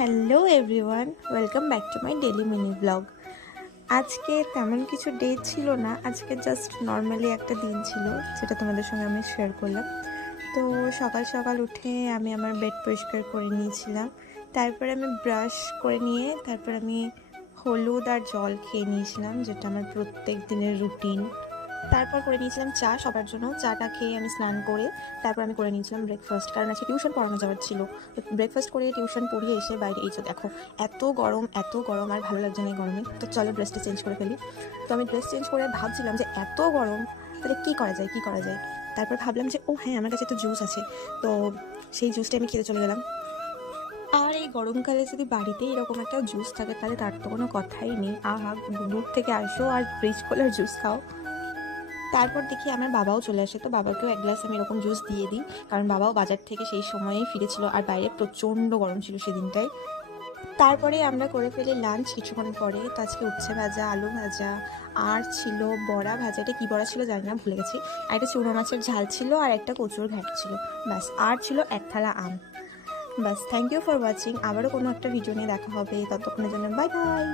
Hello everyone, welcome back to my daily mini blog. আজকে তেমন কিছু ডে ছিল না, আজকে জাস্ট নর্মালি একটা দিন ছিল যেটা তোমাদের সঙ্গে আমি শেয়ার করলাম। তো সকাল সকাল উঠে আমি আমার বেড পরিষ্কার করে নিয়েছিলাম। তারপরে আমি ব্রাশ করে নিয়ে তারপর আমি হলুদ আর জল খেয়ে নিয়েছিলাম, যেটা আমার প্রত্যেক দিনের রুটিন। তারপর করে নিয়েছিলাম চা সবার জন্য। চাটা খেয়ে আমি স্নান করে তারপর আমি করে নিয়েছিলাম ব্রেকফাস্ট, কারণ আজকে টিউশন পড়ানো যাওয়ার ছিল। তো ব্রেকফাস্ট করে টিউশন পড়িয়ে এসে বাইরে এই যে দেখো, এত গরম আর ভালো লাগছে না এই গরমে। তো চলো ড্রেসটা চেঞ্জ করে ফেলি। তো আমি ড্রেস চেঞ্জ করে ভাবছিলাম যে এত গরম, তাহলে কী করা যায়। তারপর ভাবলাম যে ও হ্যাঁ, আমার কাছে তো জুস আছে। তো সেই জুসটা আমি খেতে চলে গেলাম। আর এই গরমকালে যদি বাড়িতে এরকম একটা জুস থাকে তাহলে তার তো কোনো কথাই নেই। আহা, দূর থেকে আসো আর ফ্রিজ খোলার জুস খাও। তারপর দেখি আমার বাবাও চলে আসে, তো বাবাকেও এক গ্লাস আমি এরকম জুস দিয়ে দিই, কারণ বাবাও বাজার থেকে সেই সময়েই ফিরেছিল আর বাইরে প্রচণ্ড গরম ছিল সেদিনটাই। তারপরে আমরা করে ফেলি লাঞ্চ কিছুক্ষণ পরে। তো আজকে উচ্ছে ভাজা, আলু ভাজা, আর ছিল বড়া ভাজা। এটা কী বড়া ছিল জানি না, ভুলে গেছি। আর একটা চুনো মাছের ঝাল ছিল আর একটা কচুর ঘ্যাট ছিল। ব্যাস, আর ছিল এক থালা আম। ব্যাস, থ্যাংক ইউ ফর ওয়াচিং। আবারও কোনো একটা ভিডিও নিয়ে দেখা হবে, ততক্ষণের জন্য বাই বাই।